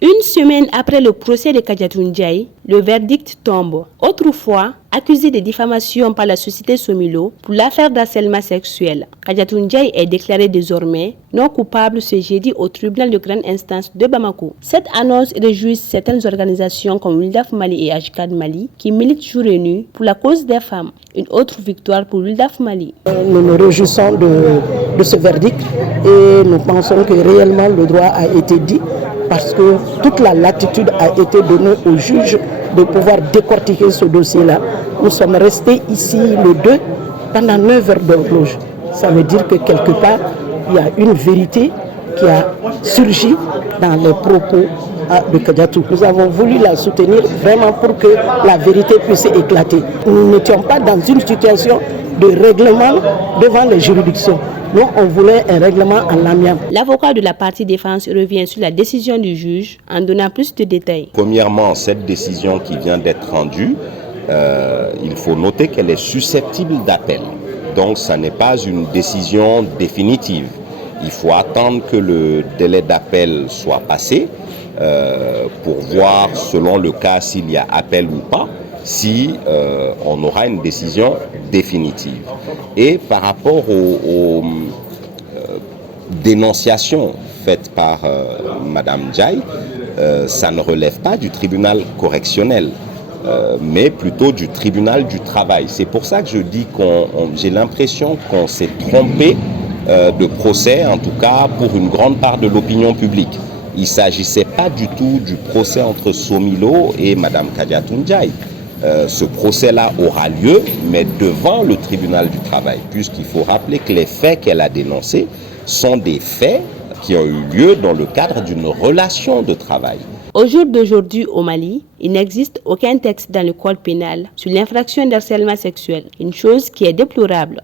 Une semaine après le procès de Kadiatou Ndiaye, le verdict tombe. Autrefois, accusé de diffamation par la société Somilo pour l'affaire d'harcèlement sexuel, Kadiatou Ndiaye est déclaré désormais non coupable ce jeudi au tribunal de grande instance de Bamako. Cette annonce réjouit certaines organisations comme Wildaf Mali et Ajkad Mali qui militent jour et nuit pour la cause des femmes. Une autre victoire pour Wildaf Mali. Nous nous réjouissons de ce verdict et nous pensons que réellement le droit a été dit parce que toute la latitude a été donnée au juge de pouvoir décortiquer ce dossier-là. Nous sommes restés ici le 2 pendant 9 heures d'horloge. Ça veut dire que quelque part, il y a une vérité qui a surgi dans les propos de Kadiatou. Nous avons voulu la soutenir vraiment pour que la vérité puisse éclater. Nous n'étions pas dans une situation de règlement devant les juridictions. Nous, on voulait un règlement en amiable. L'avocat de la partie défense revient sur la décision du juge en donnant plus de détails. Premièrement, cette décision qui vient d'être rendue, il faut noter qu'elle est susceptible d'appel. Donc, ça n'est pas une décision définitive. Il faut attendre que le délai d'appel soit passé pour voir, selon le cas, s'il y a appel ou pas, si on aura une décision définitive. Et par rapport aux dénonciations faites par Madame Ndiaye, ça ne relève pas du tribunal correctionnel, mais plutôt du tribunal du travail. C'est pour ça que je dis j'ai l'impression qu'on s'est trompé de procès, en tout cas pour une grande part de l'opinion publique. Il ne s'agissait pas du tout du procès entre Somilo et Madame Kadiatou Ndiaye. Ce procès-là aura lieu, mais devant le tribunal du travail, puisqu'il faut rappeler que les faits qu'elle a dénoncés sont des faits qui ont eu lieu dans le cadre d'une relation de travail. Au jour d'aujourd'hui au Mali, il n'existe aucun texte dans le code pénal sur l'infraction d'harcèlement sexuel, une chose qui est déplorable.